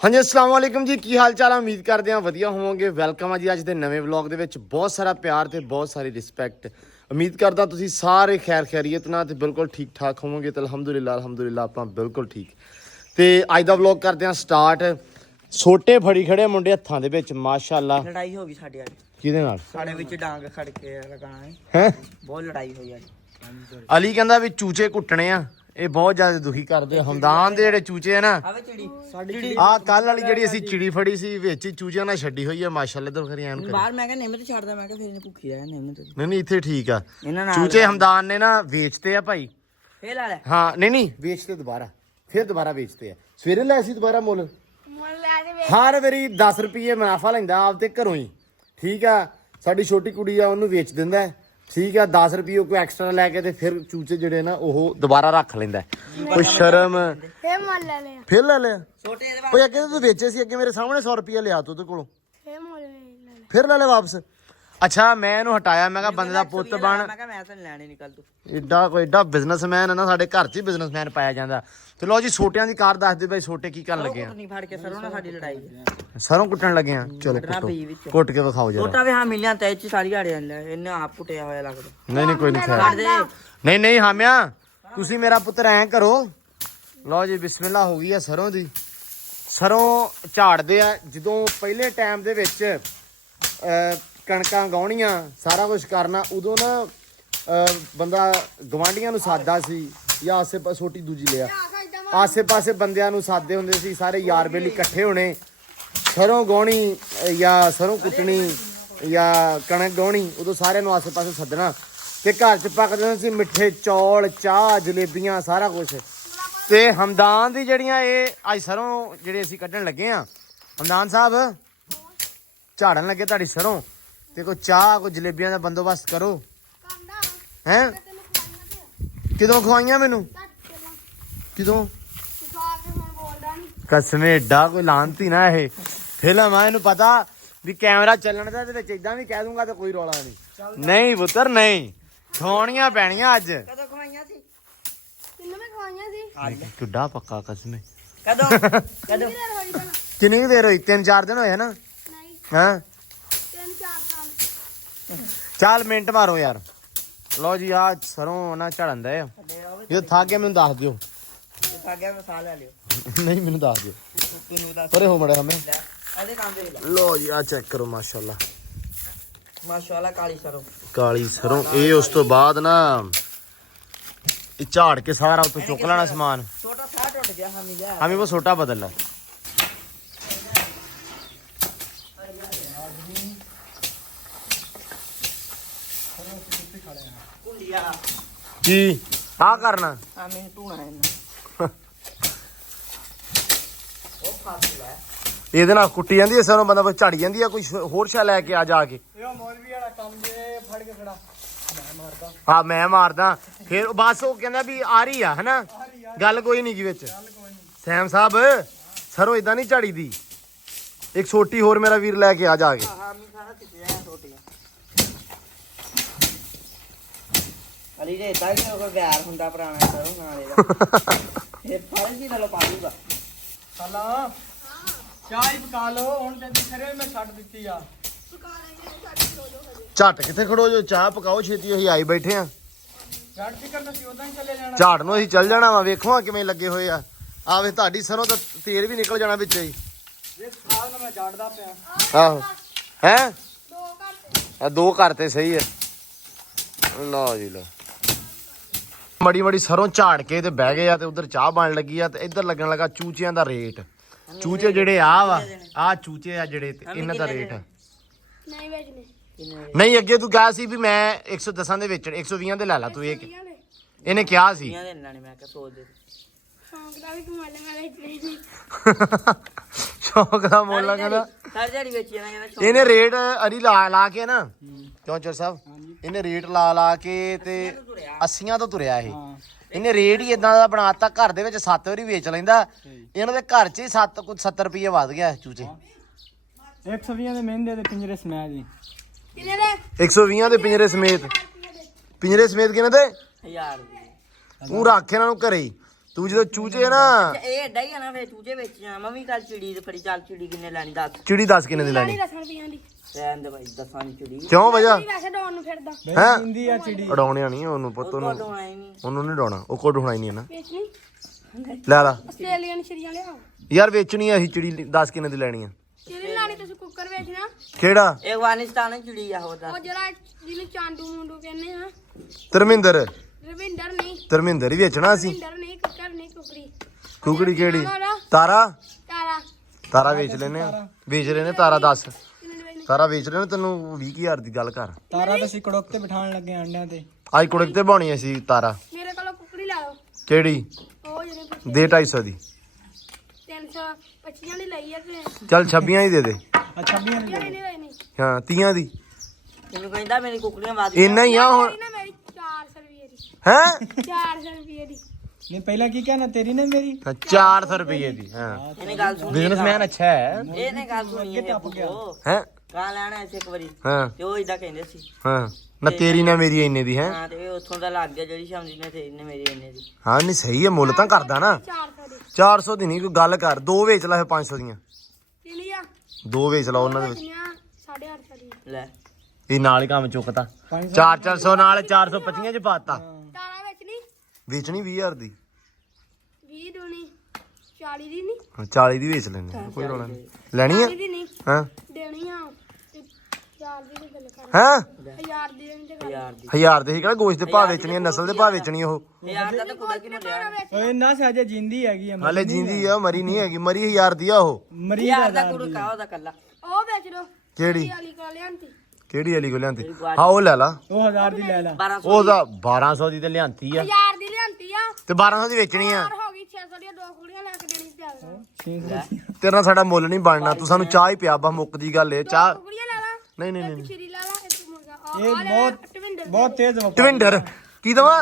ਹਾਂਜੀ ਅਸਲਾਮ ਵਾਲੇਕਮ ਜੀ, ਕੀ ਹਾਲ ਚਾਲ ਆ? ਉਮੀਦ ਕਰਦੇ ਹਾਂ ਵਧੀਆ ਹੋਵੋਗੇ। ਵੈਲਕਮ ਆ ਜੀ ਅੱਜ ਦੇ ਨਵੇਂ ਵਲੌਗ ਦੇ ਵਿੱਚ। ਬਹੁਤ ਸਾਰਾ ਪਿਆਰ ਤੇ ਬਹੁਤ ਸਾਰੀ ਰਿਸਪੈਕਟ। ਉਮੀਦ ਕਰਦਾ ਤੁਸੀਂ ਸਾਰੇ ਖੈਰ ਖੈਰੀਅਤ ਨਾਲ ਤੇ ਬਿਲਕੁਲ ਠੀਕ ਠਾਕ ਹੋਵੋਗੇ। ਤੇ ਅਲਹਮਦੁਲਿਲਾ ਆਪਾਂ ਬਿਲਕੁਲ ਠੀਕ। ਤੇ ਅੱਜ ਦਾ ਵਲੌਗ ਕਰਦੇ ਹਾਂ ਸਟਾਰਟ। ਛੋਟੇ ਫੜੀ ਖੜੇ ਮੁੰਡੇ ਹੱਥਾਂ ਦੇ ਵਿੱਚ, ਮਾਸ਼ਾਅੱਲਾ। ਲੜਾਈ ਹੋ ਗਈ ਸਾਡੇ ਅੱਜ। ਕਿਹਦੇ ਨਾਲ? ਸਾਡੇ ਵਿੱਚ ਡਾਂਗ ਖੜ ਕੇ ਲਗਾਣਾ ਹੈ ਬਹੁਤ ਲੜਾਈ ਹੋਈ ਅੱਜ। ਅਲੀ ਕਹਿੰਦਾ ਵੀ ਚੂਚੇ ਕੁੱਟਣੇ ਆ। ਇਹ ਬਹੁਤ ਜ਼ਿਆਦਾ ਦੁਖੀ ਕਰਦੇ ਆ। ਹਮਦਾਨ ਦੇ ਜਿਹੜੇ ਚੂਚੇ ਆ ਨਾ, ਆਵੇ ਚਿੜੀ ਆਹ ਕੱਲ ਵਾਲੀ ਜਿਹੜੀ ਅਸੀਂ ਚਿੜੀ ਫੜੀ ਸੀ ਵਿੱਚ ਹੀ ਚੂਚਿਆਂ ਨਾਲ ਛੱਡੀ ਹੋਈ ਆ। ਮਾਸ਼ਾਅੱਲਾ ਤਾਂ ਖਰੀ ਐਨ ਬਾਹਰ ਮੈਂ ਕਿਹਾ ਨਿੰਮ ਤੇ ਛੱਡਦਾ, ਮੈਂ ਕਿਹਾ ਫਿਰ ਇਹਨੇ ਭੁੱਖੀ ਰਹਿ ਨਿੰਮ ਤੇ। ਨਹੀਂ ਇੱਥੇ ਠੀਕ ਆ। ਇਹਨਾਂ ਨਾਲ ਚੂਚੇ ਹਮਦਾਨ ਨੇ ਨਾ ਵੇਚਤੇ ਆ ਭਾਈ। ਫੇਰ ਲਾ ਲੈ। ਹਾਂ ਨਹੀਂ ਵੇਚਤੇ ਦੁਬਾਰਾ, ਫਿਰ ਦੁਬਾਰਾ ਵੇਚਤੇ ਆ। ਸਵੇਰੇ ਲੈ ਸੀ ਦੁਬਾਰਾ ਮੁੱਲ ਹਰ ਵਾਰੀ 10 ਰੁਪਏ ਮੁਨਾਫਾ ਲੈਂਦਾ ਆਪਦੇ ਘਰੋਂ ਹੀ। ਠੀਕ ਆ, ਸਾਡੀ ਛੋਟੀ ਕੁੜੀ ਆ ਉਹਨੂੰ ਵੇਚ ਦਿੰਦਾ। ਠੀਕ ਆ, 10 ਰੁਪਏ ਕੋਈ ਐਕਸਟਰਾ ਲੈ ਕੇ ਤੇ ਫਿਰ ਚੂਚੇ ਜਿਹੜੇ ਨਾ ਉਹ ਦੁਬਾਰਾ ਰੱਖ ਲੈਂਦਾ। ਕੋਈ ਸ਼ਰਮ ਫਿਰ ਲੈ ਲਿਆ। ਛੋਟੇ ਇਹਦੇ ਓਏ ਅੱਗੇ ਤਾਂ ਤੂੰ ਵੇਚੇ ਸੀ, ਅੱਗੇ ਮੇਰੇ ਸਾਹਮਣੇ 100 ਰੁਪਏ ਲਿਆ ਤੂੰ ਉਹਦੇ ਕੋਲੋਂ, ਫਿਰ ਲੈ ਲੈ ਵਾਪਸ। ਅੱਛਾ ਮੈਂ ਇਹਨੂੰ ਹਟਾਇਆ, ਮੈਂ ਕਿਹਾ ਬੰਦੇ ਦਾ ਪੁੱਤ ਬਣ। ਮੈਂ ਕਿਹਾ ਮੈਂ ਤਾਂ ਲੈਣੇ ਨਹੀਂ ਕੱਲ ਤੂੰ। ਏਡਾ ਬਿਜ਼ਨਸਮੈਨ ਹੈ ਨਾ, ਸਾਡੇ ਘਰ 'ਚ ਹੀ ਬਿਜ਼ਨਸਮੈਨ ਪਾਇਆ ਜਾਂਦਾ। ਤੇ ਲਓ ਜੀ ਛੋਟਿਆਂ ਦੀ ਕਾਰ ਦੱਸ ਦੇ ਬਾਈ, ਛੋਟੇ ਕੀ ਕਰਨ ਲੱਗੇ ਆ? ਨਹੀਂ ਫੜ ਕੇ ਸਰੋਂ ਨਾਲ ਸਾਡੀ ਲੜਾਈ। ਸਰੋਂ ਕੁੱਟਣ ਲੱਗੇ ਆ। ਚਲੋ ਕੁੱਟੋ, ਕੁੱਟ ਕੇ ਵਿਖਾਓ ਜਰਾ। ਛੋਟਾ ਵੀ ਹਾਂ ਮਿਲਿਆ ਤੇ ਚ ਸਾਰੀ ਝਾੜੇ ਜਾਂਦਾ, ਇਹਨੇ ਆਪ ਕੁੱਟਿਆ ਹੋਇਆ ਲੱਗਦਾ। ਨਹੀਂ ਕੋਈ ਨਹੀਂ ਛੱਡ ਦੇ। ਨਹੀਂ ਹਾਮਿਆ, ਤੁਸੀਂ ਮੇਰਾ ਪੁੱਤਰ ਐਂ ਕਰੋ। ਲਓ ਜੀ ਬਿਸਮਿਲ੍ਲਾ ਹੋ ਗਈ ਆ ਸਰੋਂ ਦੀ। ਸਰੋਂ ਝਾੜਦੇ ਆ ਜਦੋਂ ਪਹਿਲੇ ਟਾਈਮ ਦੇ ਵਿੱਚ ਕਣਕਾਂ ਗਾਉਣੀਆਂ, ਸਾਰਾ ਕੁਝ ਕਰਨਾ, ਉਦੋਂ ਨਾ ਬੰਦਾ ਗਵਾਂਢੀਆਂ ਨੂੰ ਸਾਦਾ ਸੀ, ਜਾਂ ਆਸੇ ਪਾਸੇ ਛੋਟੀ ਦੂਜੀ ਲਿਆ, ਆਸੇ ਪਾਸੇ ਬੰਦਿਆਂ ਨੂੰ ਸਾਦੇ ਹੁੰਦੇ ਸੀ। ਸਾਰੇ ਯਾਰ ਬੇਲੀ ਇਕੱਠੇ ਹੋਣੇ, ਸਰੋਂ ਗਾਉਣੀ ਜਾਂ ਸਰੋਂ ਕੁੱਟਣੀ ਜਾਂ ਕਣਕ ਗਾਉਣੀ। ਉਦੋਂ ਸਾਰਿਆਂ ਨੂੰ ਆਸੇ ਪਾਸੇ ਸੱਦਣਾ ਤੇ ਘਰ 'ਚ ਪੱਕਦੇ ਹੁੰਦੇ ਸੀ ਮਿੱਠੇ ਚੌਲ, ਚਾਹ, ਜਲੇਬੀਆਂ, ਸਾਰਾ ਕੁਝ। ਤੇ ਹਮਦਾਨ ਦੀ ਜਿਹੜੀਆਂ ਇਹ ਅੱਜ ਸਰੋਂ ਜਿਹੜੇ ਅਸੀਂ ਕੱਢਣ ਲੱਗੇ ਆ, ਹਮਦਾਨ ਸਾਹਿਬ ਝਾੜਨ ਲੱਗੇ ਤੁਹਾਡੀ ਸਰੋਂ, ਤੇ ਕੋਈ ਚਾਹ ਕੋਈ ਜਲੇਬੀਆਂ ਦਾ ਬੰਦੋਬਸਤ ਕਰੋ। ਹੈਂ ਕਿਦੋਂ ਖਵਾਈਆਂ ਮੈਨੂੰ? ਕਿਦੋਂ? ਕਸਮੇ ਏਡਾ ਕੋਈ ਲਾਂਤੀ ਨਾ। ਇਹ ਫਿਲਮ ਆ, ਇਹਨੂੰ ਪਤਾ ਵੀ ਕੈਮਰਾ ਚੱਲਣ ਦਾ, ਇਹਦੇ ਵਿੱਚ ਏਦਾਂ ਵੀ ਕਹਿ ਦੂੰਗਾ ਤੇ ਕੋਈ ਰੌਲਾ ਨਹੀਂ। ਨਹੀਂ ਪੁੱਤਰ ਨਹੀਂ, ਖਵਾਉਣੀਆਂ ਪੈਣੀਆਂ ਅੱਜ। ਕਦੋਂ ਖਵਾਈਆਂ ਸੀ? ਕਿੱਡਾ ਪੱਕਾ ਕਸਮੇ। ਕਦੋਂ ਕਿੰਨੀ ਦੇਰ ਹੋਈ? 3-4 ਦਿਨ ਹੋਏ ਨਾ। ਹਾਂ ਚੱਲ ਮਿੰਟ ਮਾਰੋ ਯਾਰ। ਲਓ ਜੀ ਆ ਸਰੋਂ ਨਾ ਝੜਨ ਦਾ। ਜੇ ਥੱਕ ਗਿਆ ਮੈਨੂੰ ਦੱਸ ਦਿਓ। ਮੈਂ ਸਾਹ ਲੈ ਲਿਓ। ਨਹੀਂ ਮੈਨੂੰ ਦੱਸ ਦਿਓ। ਤੈਨੂੰ ਦੱਸ ਪਰੇ ਹੋ ਮੜੇ ਹਮੇ। ਇਹਦੇ ਕੰਮ ਦੇ ਲੈ। ਲਓ ਜੀ ਆ ਚੈੱਕ ਕਰੋ, ਮਾਸ਼ਾਅੱਲਾ ਮਾਸ਼ਾਅੱਲਾ ਕਾਲੀ ਸਰੋਂ। ਕਾਲੀ ਸਰੋਂ। ਇਹ ਉਸ ਤੋਂ ਬਾਅਦ ਨਾ ਇਹ ਝਾੜ ਕੇ ਸਾਰਾ ਉੱਤੋਂ ਚੁੱਕ ਲੈਣਾ ਸਮਾਨ। ਛੋਟਾ ਸਾਹ ਟੁੱਟ ਗਿਆ ਹਮੀ ਲਿਆ। ਹਮੇ ਉਹ ਛੋਟਾ ਬਦਲ ਲਾ। ਕੁੰਡੀਆ ਕੀ ਆ ਕਰਨਾ? ਹਮੇ ਟੂਣਾ ਇਹਨਾਂ ਉਹ ਫਾਸ ਲੈ। ਇਹਦੇ ਨਾਲ ਕੁੱਟੀ ਜਾਂਦੀ ਹੈ ਸਰੋਂ, ਬੰਦਾ ਬਸ ਝਾੜੀ ਜਾਂਦੀ ਆ। ਕੋਈ ਹੋਰ ਸ਼ਾ ਲੈ ਕੇ ਆ ਜਾ ਕੇ। ਇਹ ਮੌਲਵੀ ਵਾਲਾ ਕੰਮ ਜੇ ਫੜ ਕੇ ਖੜਾ ਮੈਂ ਮਾਰਦਾ। ਹਾਂ ਮੈਂ ਮਾਰਦਾ ਫਿਰ ਬਸ। ਉਹ ਕਹਿੰਦਾ ਵੀ ਆ ਰਹੀ ਆ ਹਨਾ, ਗੱਲ ਕੋਈ ਨਹੀਂ ਕੀ ਵਿੱਚ। ਸੈਮ ਸਾਹਿਬ ਸਰੋਂ ਇਦਾਂ ਨਹੀਂ ਝਾੜੀ ਦੀ। ਇੱਕ ਛੋਟੀ ਹੋਰ ਮੇਰਾ ਵੀਰ ਲੈ ਕੇ ਆ ਜਾ ਕੇ। ਹਾਮੀ ਸਾਰਾ ਕਿਤੇ ਛੋਟੀਆਂ ਅਲੀ ਦੇ ਤਾਂ ਕਿ ਉਹ ਵੈਰ ਹੁੰਦਾ ਪੁਰਾਣਾ ਸਰੋਂ ਨਾਲੇ ਦਾ। ਇਹ ਫੜ ਜੀ ਨਾਲੋਂ ਪਾ ਦੂਗਾ। ਹਲਾ ਚਾਹ ਹੀ ਪਕਾ ਲਓ ਹੁਣ। ਜਦ ਖਰੇ ਮੈਂ ਛੱਡ ਦਿੱਤੀ ਆ। ਝੱਟ ਕਿੱਥੇ ਖੜੋ ਜੋ, ਚਾਹ ਪਕਾਓ ਛੇਤੀ। ਅਸੀਂ ਆਈ ਬੈਠੇ ਆ। ਛੱਡ ਦੀ ਕਰਨਾ ਸੀ ਉਦਾਂ ਹੀ ਚੱਲੇ ਜਾਣਾ। ਝਾੜ ਨੂੰ ਅਸੀਂ ਚੱਲ ਜਾਣਾ ਵਾ। ਵੇਖੋ ਆ ਕਿਵੇਂ ਲੱਗੇ ਹੋਏ ਆ। ਆਵੇ ਤੁਹਾਡੀ ਸਰੋਂ ਤਾਂ ਤੇਲ ਵੀ ਨਿਕਲ ਜਾਣਾ ਵਿੱਚ ਹੀ। ਇਸ ਸਾਲ ਨੂੰ ਮੈਂ ਝਾੜਦਾ ਪਿਆ। ਆਹੋ ਹੈ ਆ ਦੋ ਘਰ ਤੇ ਸਹੀ ਹੈ। ਲਓ ਜੀ ਲਓ, ਮੜੀ ਸਰੋਂ ਝਾੜ ਕੇ ਤੇ ਬਹਿ ਗਏ ਆ। ਤੇ ਉਧਰ ਚਾਹ ਬਣ ਲੱਗੀ ਆ ਤੇ ਇੱਧਰ ਲੱਗਣ ਲੱਗਾ ਚੂਚਿਆਂ ਦਾ ਰੇਟ। ਚੂਚੇ ਜਿਹੜੇ ਆ ਵਾ, ਆ ਚੂਚੇ ਆ ਜਿਹੜੇ, ਇਹਨਾਂ ਦਾ ਰੇਟ ਨਹੀਂ ਵੇਚਨੇ। ਨਹੀਂ ਅੱਗੇ ਤੂੰ ਕਿਹਾ ਸੀ ਵੀ ਮੈਂ 110 ਦੇ ਵਿੱਚ 120 ਦੇ ਲੈ ਲਾ ਤੂੰ। ਇਹਨੇ ਕਿਹਾ ਸੀ। ਇਹਨਾਂ ਨੇ ਮੈਂ ਕਿਹਾ ਸੋਚ ਦੇ ਸ਼ੌਂਕ ਦਾ ਵੀ ਕਮਾਲ ਮੈਂ ਵੇਚਨੇ। ਸ਼ੌਕ ਦਾ ਮੁੱਲ ਕਹਿੰਦਾ। ਸਾਰੀ ਦਿਹਾੜੀ ਵੇਚੀ ਜਾਣਾ ਕਹਿੰਦਾ। ਇਹਨੇ ਰੇਟ ਅਰੀ ਲਾ ਕੇ ਨਾ, ਕਿਉਂ ਚਰ ਸਾਹਿਬ, ਇਹਨੇ ਰੇਟ ਲਾ ਕੇ ਤੇ 80 ਤੋਂ ਤੁਰਿਆ ਇਹ। ਇਹਨੇ ਰੇਟ ਹੀ ਇਦਾਂ ਦਾ ਬਣਾਤਾ, ਘਰ ਦੇ ਵਿੱਚ 7 ਵਾਰੀ ਵੇਚ ਲੈਂਦਾ। ਇਹਨਾਂ ਦੇ ਘਰ 'ਚ ਹੀ 70 ਰੁਪਏ ਵੱਧ ਗਿਆ ਚੂਚੇ। 120 ਦੇ ਮਹਿੰਦੇ ਦੇ ਪਿੰਜਰੇ ਸਮਾ ਜੀ। ਕਿੰਨੇ ਦੇ? 120 ਦੇ ਪਿੰਜਰੇ ਸਮੇਤ। ਪਿੰਜਰੇ ਸਮੇਤ ਕਿੰਨੇ ਦੇ? 1000 ਤੂੰ ਰੱਖ ਇਹਨਾਂ ਨੂੰ ਘਰੇ ਹੀ। ਤੂੰ ਜਦੋਂ ਚੂਚੇ ਨਾ ਇਹ ਏਡਾ ਹੀ ਆ ਨਾ ਫੇਰ ਚੂਚੇ ਵਿੱਚ ਜਾਣਾ ਮੈਂ ਵੀ ਕੱਲ ਚਿੜੀ ਤੇ ਫੜੀ ਚੱਲ ਚਿੜੀ ਕਿੰਨੇ ਲੈਣੀ ਦੱਸ ਚਿੜੀ 10 ਕਿੰਨੇ ਦੀ ਲੈਣੀ 10 ਰੁਪਈਆਂ ਦੀ ਰਹਿਣ ਦੇ ਭਾਈ ਦੱਸਾਂ ਨੀ ਚਿੜੀ ਕਿਉਂ ਵਜਾ ਵੈਸੇ ਡਾਉਣ ਨੂੰ ਫਿਰਦਾ ਹੈ ਜਿੰਦੀ ਆ ਚਿੜੀ ਉਡਾਉਣਿਆ ਨਹੀਂ ਉਹਨੂੰ ਪੁੱਤ ਉਹ ਉਹਨੂੰ ਦੋਣਾ ਹੀ ਨਹੀਂ ਉਹਨੂੰ ਨਹੀਂ ਉਡਾਉਣਾ ਉਹ ਕੋਡ ਹੋਣਾ ਹੀ ਨਹੀਂ ਹੈ ਨਾ ਵੇਚਣੀ ਲੈ ਲਾ ਆਸਟ੍ਰੇਲੀਅਨ ਸ਼ਰੀਆਂ ਲਿਆਓ ਯਾਰ ਵੇਚਣੀ ਆ ਅਸੀਂ ਚਿੜੀ 10 ਕਿੰਨੇ ਦੀ ਲੈਣੀ ਆ ਕਿਹੜੀ ਲਾਣੀ ਤੁਸੀਂ ਕੁੱਕਰ ਵੇਚਣਾ ਕਿਹੜਾ ਇਹ ਅਫਗਾਨਿਸਤਾਨ ਦੀ ਚਿੜੀ ਆ ਉਹਦਾ ਉਹ ਜਿਹੜਾ ਜਿਹਨੂੰ ਚਾਂਡੂ ਮੁੰਡੂ ਕਹਿੰਦੇ ਆ ਧਰਮਿੰਦਰ ਰਵਿੰਦਰ ਨਹੀਂ ਧਰਮਿੰਦਰ ਹੀ ਵੇਚਣਾ ਅਸੀਂ ਰਵਿੰਦਰ ਨਹੀਂ ਕੁੱਕਰ ਨਹੀਂ ਕੁਕੜੀ ਕੁਕੜੀ ਕਿਹੜੀ ਤਾਰਾ ਤਾਰਾ ਤਾਰਾ ਤਾਰਾ ਵੇਚ ਲੈਨੇ ਆ ਵੇਚ ਰਹੇ ਨੇ ਤਾਰਾ 10 ਕਿੰਨੇ ਦੀ ਵੇਚਣੀ ਤਾਰਾ ਵੇਚ ਰਹੇ ਨੇ ਤੈਨੂੰ 20000 ਦੀ ਗੱਲ ਕਰ ਤਾਰਾ ਤਾਂ ਅਸੀਂ ਕੜੋਕ ਤੇ ਬਿਠਾਉਣ ਲੱਗੇ ਆਂਡਿਆਂ ਤੇ ਅੱਜ ਕੁੜਕ ਤੇ ਬਾਉਣੀ ਸੀ ਤਾਰਾ ਮੇਰੇ ਕੋਲੋਂ ਕੁਕੜੀ ਲਾ ਲਓ ਕਿਹੜੀ ਉਹ ਜਿਹੜੇ ਪਿੱਛੇ ਦੇ 250 ਦੀ 325 ਦੀ ਲਈ ਆ ਤੇ ਚੱਲ 26 ਹੀ ਦੇ ਦੇ ਅੱਛਾ ਵੀ ਨਹੀਂ ਨਹੀਂ ਨਹੀਂ ਹਾਂ 30 ਦੀ ਤੈਨੂੰ ਕਹਿੰਦਾ ਮੇਰੀ ਕੁਕੜੀਆਂ ਵੱਧ ਇੰਨਾ ਹੀ ਆ ਹੁਣ ਨਾ ਮੇਰੀ 400 ਰੁਪਏ ਦੀ ਹੈ 400 ਰੁਪਏ ਦੀ ਨਹੀਂ ਪਹਿਲਾਂ ਕੀ ਕਹਿਣਾ ਤੇਰੀ ਨੇ ਮੇਰੀ 400 ਰੁਪਏ ਦੀ ਹਾਂ ਇਹਨੇ ਗੱਲ ਸੁਣੀ ਬਿਜ਼ਨਸਮੈਨ ਅੱਛਾ ਹੈ ਇਹਨੇ ਗੱਲ ਸੁਣੀ ਇਹ ਬੁੱਕੋ ਹੈ ਕਾਂ ਲੈਣਾ ਐਸੇ ਇੱਕ ਵਾਰੀ ਹਾਂ ਤੇ ਉਹ ਇਦਾਂ ਕਹਿੰਦੇ ਸੀ ਹਾਂ ਨਾ ਤੇਰੀ ਨਾ ਮੇਰੀ ਇੰਨੇ ਦੀ ਹੈ ਹਾਂ ਤੇ ਇਹ ਉੱਥੋਂ ਦਾ ਲੱਗ ਗਿਆ ਜਿਹੜੀ ਸ਼ਾਮਦੀ ਨੇ ਤੇ ਇਹਨੇ ਮੇਰੀ ਇੰਨੇ ਦੀ ਹਾਂ ਨਹੀਂ ਸਹੀ ਹੈ ਮੁੱਲ ਤਾਂ ਕਰਦਾ ਨਾ 400 ਦੀ 400 ਦੀ ਨਹੀਂ ਕੋਈ ਗੱਲ ਕਰ ਦੋ ਵੇਚ ਲੈ 500 ਦੀਆਂ ਕਿੰਨੀ ਆ ਦੋ ਵੇਚ ਲਾ ਉਹਨਾਂ ਦੇ ਵਿੱਚ 850 ਦੀ ਲੈ ਇਹ ਨਾਲ ਹੀ ਕੰਮ ਚੁੱਕਤਾ 500 400 ਨਾਲ 425 ਚ ਪਾਤਾ ਤਾਰਾ ਵੇਚਣੀ ਵੇਚਣੀ 20000 ਦੀ 20 ਦੂਣੀ 40 ਦੀ ਨਹੀਂ ਹਾਂ, 40 ਦੀ ਵੇਚ ਲੈਣੇ ਕੋਈ ਰੌਲਾ ਨਹੀਂ ਲੈਣੀ ਆ 40 ਦੀ ਨਹੀਂ ਹਾਂ ਦੇਣੀ ਆ 4 ਦੀ ਬਿੱਲ ਕਰ ਹਾਂ 1000 ਦੀ ਦੇਣੀ ਤੇ ਕਰ ਯਾਰ ਦੀ 1000 ਦੇ ਹੀ ਕਿਹੜਾ ਗੋਸ਼ਤ ਦੇ ਭਾਅ ਵੇਚਣੀ ਆ ਨਸਲ ਦੇ ਭਾਅ ਵੇਚਣੀ ਉਹ ਯਾਰ ਦਾ ਤਾਂ ਕੁੜਾ ਕਿ ਮਿਲਿਆ ਓਏ ਨਾ ਸਾਜੇ ਜਿੰਦੀ ਹੈਗੀ ਆ ਹਾਲੇ ਜਿੰਦੀ ਆ ਮਰੀ ਨਹੀਂ ਹੈਗੀ ਮਰੀ 1000 ਦੀ ਆ ਉਹ ਮਰੀ ਯਾਰ ਦਾ ਕੁੜਾ ਕਾ ਉਹਦਾ ਕੱਲਾ ਉਹ ਵੇਚ ਲੋ ਕਿਹੜੀ ਵਾਲੀ ਕੋਲ ਲਿਆਂਤੀ ਕਿਹੜੀ ਵਾਲੀ ਕੋ ਲਿਆਂਦੀ ਹਾਂ ਉਹ ਲੈ ਲਾ ਉਹ 1000 ਦੀ ਲੈ ਲੈ 1200 ਉਹਦਾ 1200 ਦੀ ਤੇ ਲਿਆਂਤੀ ਆ 1000 ਦੀ ਲਿਆਂਤੀ ਆ ਤੇ 1200 ਦੀ ਵੇਚਣੀ ਆ 4 ਹੋ ਗਈ 600 ਦੀਆਂ ਦੋ ਕੁੜੀਆਂ ਲੈ ਕੇ ਦੇਣੀ ਪਿਆ ਤੇਰੇ ਨਾਲ ਸਾਡਾ ਮੁੱਲ ਨਹੀਂ ਬਣਨਾ ਤੂੰ ਸਾਨੂੰ ਚਾਹ ਹੀ ਪਿਆ ਬਾ ਮੁੱਕਦੀ ਗੱਲ ਏ ਚਾਹ ਕੁੜੀਆਂ ਲੈ ਲਾ ਨਹੀਂ ਨਹੀਂ ਨਹੀਂ ਸ਼ਰੀ ਲਾ ਲਾ ਇੱਕ ਮੁਰਗਾ ਇਹ ਬਹੁਤ ਤੇਜ਼ ਵਪਾਰ ਟਵਿੰਡਰ ਕੀ ਦਵਾ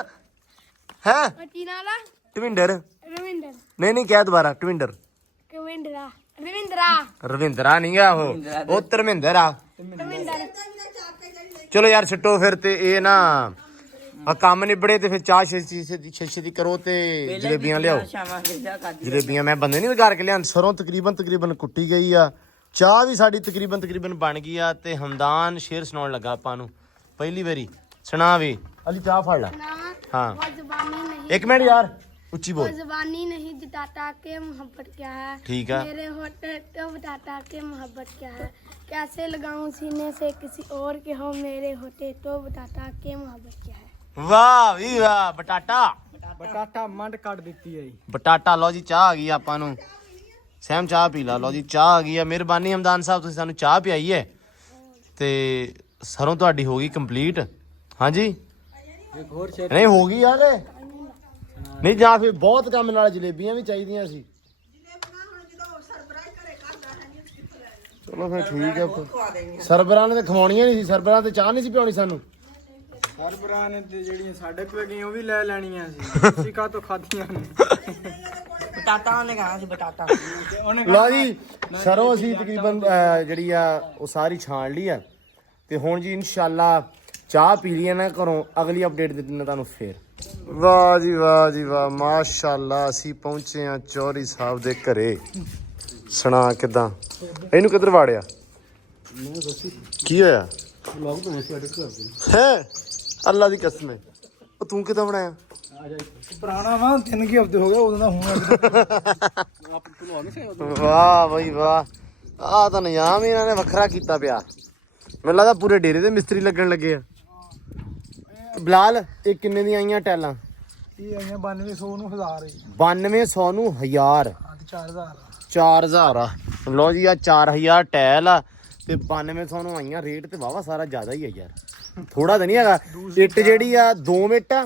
ਹੈ ਕੀ ਨਾਲ ਆ ਟਵਿੰਡਰ ਰਵਿੰਦਰ ਨਹੀਂ ਨਹੀਂ ਕਹਿ ਦੁਬਾਰਾ ਟਵਿੰਡਰ ਰਵਿੰਦਰਾ ਰਵਿੰਦਰਾ ਰਵਿੰਦਰਾ ਨਹੀਂ ਗਾ ਉਹ ਧਰਮਿੰਦਰ ਆ ਰਵਿੰਦਰ ਚਲੋ ਯਾਰ ਛੱਟੋ ਫਿਰ ਤੇ ਇਹ ਨਾ ਆ ਕੰਮ ਨਿਬੜੇ ਤੇ ਫਿਰ ਚਾਹ ਛੇਤੀ ਕਰੋ ਤੇ ਜਲੇਬੀਆਂ ਲਿਆਓ ਸ਼ਾਮਾਂ ਦੇ ਜਾ ਕੱਢ ਜਲੇਬੀਆਂ ਮੈਂ ਬੰਦੇ ਨਹੀਂ ਵਿਗਾੜ ਕੇ ਲਿਆਂ ਸਰੋਂ ਤਕਰੀਬਨ ਕੁੱਟੀ ਗਈ ਆ ਚਾਹ ਵੀ ਸਾਡੀ ਤਕਰੀਬਨ ਬਣ ਗਈ ਆ ਤੇ ਹਮਦਾਨ ਸ਼ੇਰ ਸੁਣਾਉਣ ਲੱਗਾ ਆਪਾਂ ਨੂੰ ਪਹਿਲੀ ਵਾਰੀ ਸੁਣਾ ਵੀ ਅਲੀ ਚਾਹ ਫੜ ਲੈ ना हाँ। वो जुबानी नहीं ਇੱਕ ਮਿੰਟ ਯਾਰ ਉੱਚੀ वो ਬੋਲ जुबानी नहीं जताता के मोहब्बत क्या है ठीक है मेरे होते तो बताता के मोहब्बत क्या है कैसे लगाऊं सीने से किसी और के हो मेरे होते तो बताता के मोहब्बत क्या है ਵਾਹ ਵੀ ਵਾਹ ਬਟਾਟਾ ਬਟਾਟਾ ਮੰਡ ਕੱਢ ਦਿੱਤੀ ਹੈ ਬਟਾਟਾ ਲਓ ਜੀ ਚਾਹ ਆ ਗਈ ਆਪਾਂ ਨੂੰ ਸਹਿਮ ਚਾਹ ਪੀ ਲਾ ਲਓ ਜੀ ਚਾਹ ਆ ਗਈ ਆ ਮਿਹਰਬਾਨੀ ਹਮਦਾਨ ਸਾਹਿਬ ਤੁਸੀਂ ਸਾਨੂੰ ਚਾਹ ਪਿਆਈ ਹੈ ਤੇ ਸਰੋਂ ਤੁਹਾਡੀ ਹੋ ਗਈ ਕੰਪਲੀਟ ਹਾਂਜੀ ਇੱਕ ਹੋਰ ਛੇ ਨਹੀਂ ਹੋ ਗਈ ਯਾਰ ਨਹੀਂ ਜਾਂ ਫਿਰ ਬਹੁਤ ਕੰਮ ਨਾਲ ਜਲੇਬੀਆਂ ਵੀ ਚਾਹੀਦੀਆਂ ਸੀ ਚਲੋ ਫਿਰ ਠੀਕ ਹੈ ਫਿਰ। ਸਰਬਰਾਂ ਨੇ ਤਾਂ ਖਵਾਉਣੀਆਂ ਨਹੀਂ ਸੀ ਸਰਬਰਾਂ ਤੇ ਚਾਹ ਨਹੀਂ ਸੀ ਪਿਆਉਣੀ ਸਾਨੂੰ ਸਰਬਰਾਹ ਨੇ ਤੇ ਜਿਹੜੀਆਂ ਸਾਡੇ ਕੋਲ ਗਈਆਂ ਉਹ ਵੀ ਲੈ ਲੈਣੀਆਂ ਸੀ ਅਸੀਂ ਕਾਹ ਤੋਂ ਖਾਧੀਆਂ ਨੇ ਬਟਾਟਾ ਉਹਨੇ ਕਹਾ ਸੀ ਬਟਾਟਾ ਤੇ ਉਹਨੇ ਲਓ ਜੀ ਸਰੋਂ ਅਸੀਂ ਤਕਰੀਬਨ ਜਿਹੜੀ ਆ ਉਹ ਸਾਰੀ ਛਾਣ ਲਈ ਆ ਤੇ ਹੁਣ ਜੀ ਇਨਸ਼ਾਅੱਲਾ ਚਾਹ ਪੀ ਲਈ ਨਾ ਘਰੋਂ ਅਗਲੀ ਅਪਡੇਟ ਦੇ ਦਿੰਦਾ ਤੁਹਾਨੂੰ ਫੇਰ ਵਾਹ ਜੀ ਵਾਹ ਮਾਸ਼ਾਅੱਲਾ ਅਸੀਂ ਪਹੁੰਚੇ ਆ ਚੌਧਰੀ ਸਾਹਿਬ ਦੇ ਘਰੇ ਸੁਣਾ ਕਿਦਾਂ ਇਹਨੂੰ ਕਿੱਧਰ ਵਾੜਿਆ ਕੀ ਹੋਇਆ ਹੈ ਅੱਲਾ ਦੀ ਕਸਮ ਹੈ ਉਹ ਤੂੰ ਕਿਦਾਂ ਬਣਾਇਆ ਪੁਰਾਣਾ ਵਾ 3 ਹਫ਼ਤੇ ਹੋ ਗਏ ਉਦੋਂ ਦਾ ਹੁਣ ਵਾਹ ਬਈ ਵਾਹ ਆਹ ਤਾਂ ਨਿਜ਼ਾਮ ਹੀ ਇਹਨਾਂ ਨੇ ਵੱਖਰਾ ਕੀਤਾ ਪਿਆ ਮੈਨੂੰ ਲੱਗਦਾ ਪੂਰੇ ਡੇਰੇ ਦੇ ਮਿਸਤਰੀ ਲੱਗਣ ਲੱਗੇ ਆ ਬਲਾਲ ਇਹ ਕਿੰਨੇ ਦੀਆਂ ਆਈਆਂ ਟੈਲਾਂ ਇਹ ਆਈਆਂ 9200 ਨੂੰ 1000 9200 ਨੂੰ 1000 4000 4000 ਆ ਲਓ ਜੀ ਆ 4000 ਟੈਲ ਆ ਤੇ 9200 ਨੂੰ ਆਈਆਂ ਰੇਟ ਤੇ ਵਾਵਾ ਸਾਰਾ ਜ਼ਿਆਦਾ ਹੀ ਆ ਯਾਰ ਥੋੜਾ ਤਾਂ ਨਹੀਂ ਹੈਗਾ ਇੱਟ ਜਿਹੜੀ ਆ 2 ਮਿੰਟ ਆ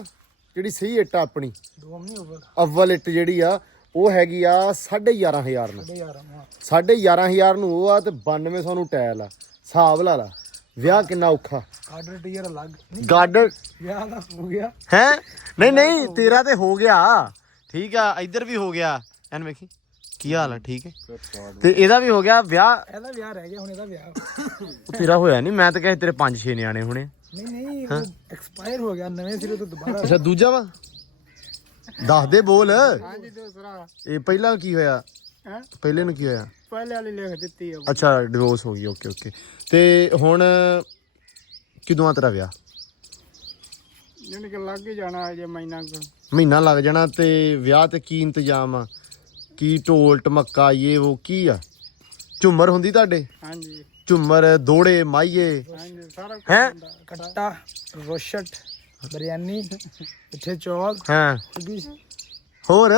ਜਿਹੜੀ ਸਹੀ ਇੱਟ ਆ ਆਪਣੀ ਦੋਮ ਨਹੀਂ over ਅਵਲ ਇੱਟ ਜਿਹੜੀ ਆ ਉਹ ਹੈਗੀ ਆ 11500 ਨੂੰ 11500 ਨੂੰ ਉਹ ਆ ਤੇ 9200 ਨੂੰ ਟੈਲ ਆ ਹਿਸਾਬ ਲਾ ਲਾ ਵਿਆਹ ਕਿੰਨਾ ਔਖਾ ਆਰਡਰ ਟੀਅਰ ਅਲੱਗ ਗਾਰਡਨ ਵਿਆਹ ਦਾ ਹੋ ਗਿਆ ਹੈ ਨਹੀਂ ਤੇਰਾ ਤੇ ਹੋ ਗਿਆ ਠੀਕ ਆ ਇੱਧਰ ਵੀ ਹੋ ਗਿਆ ਐਨ ਵੇਖੀ ਕੀ ਹਾਲ ਆ ਠੀਕ ਹੈ ਤੇ ਇਹਦਾ ਵੀ ਹੋ ਗਿਆ ਵਿਆਹ ਇਹਦਾ ਵਿਆਹ ਰਹਿ ਗਿਆ ਹੁਣ ਇਹਦਾ ਵਿਆਹ ਤੇਰਾ ਹੋਇਆ ਨਹੀਂ ਮੈਂ ਤਾਂ ਕਹੇ ਤੇਰੇ 5-6 ਨਿਆਣੇ ਹੋਣੇ ਨਹੀਂ ਉਹ ਐਕਸਪਾਇਰ ਹੋ ਗਿਆ ਨਵੇਂ ਸਿਰੇ ਤੋਂ ਦੁਬਾਰਾ ਅੱਛਾ ਦੂਜਾ ਵਾ ਦੱਸ ਦੇ ਬੋਲ। ਹਾਂਜੀ ਦੂਸਰਾ ਇਹ ਪਹਿਲਾਂ ਕੀ ਹੋਇਆ? ਹੈ ਪਹਿਲੇ ਨੂੰ ਕੀ ਹੋਇਆ? ਪਹਿਲੇ ਵਾਲੀ ਲਿਖ ਦਿੱਤੀ ਆ। ਅੱਛਾ ਡਿਵੋਰਸ ਹੋ ਗਈ। Okay okay. ਤੇ ਹੁਣ ਕਿਦੋਂ ਆ ਤੇਰਾ ਵਿਆਹ? ਜਿਹਨੇ ਕਿ ਲੱਗ ਹੀ ਜਾਣਾ ਅਜੇ ਮਹੀਨਾ ਕੁ। ਮਹੀਨਾ ਲੱਗ ਜਾਣਾ। ਤੇ ਵਿਆਹ ਤੇ ਕੀ ਇੰਤਜ਼ਾਮ ਆ? ਕੀ ਢੋਲ ਟਮੱਕਾ ਇਹ ਉਹ ਕੀ ਆ? ਝੁੰਮਰ ਹੁੰਦੀ ਤੁਹਾਡੇ? ਹਾਂਜੀ ਝੁੰਮਰ ਦੋੜੇ ਮਾਈਏ ਹਾਂਜੀ ਸਾਰਾ ਕੁਝ ਹੈਂ? ਹੁੰਦਾ। ਕੱਟਾ ਰੋਸ਼ਟ ਬਿਰਿਆਨੀ ਇੱਥੇ ਚੌਲ ਹਾਂ ਹੋਰ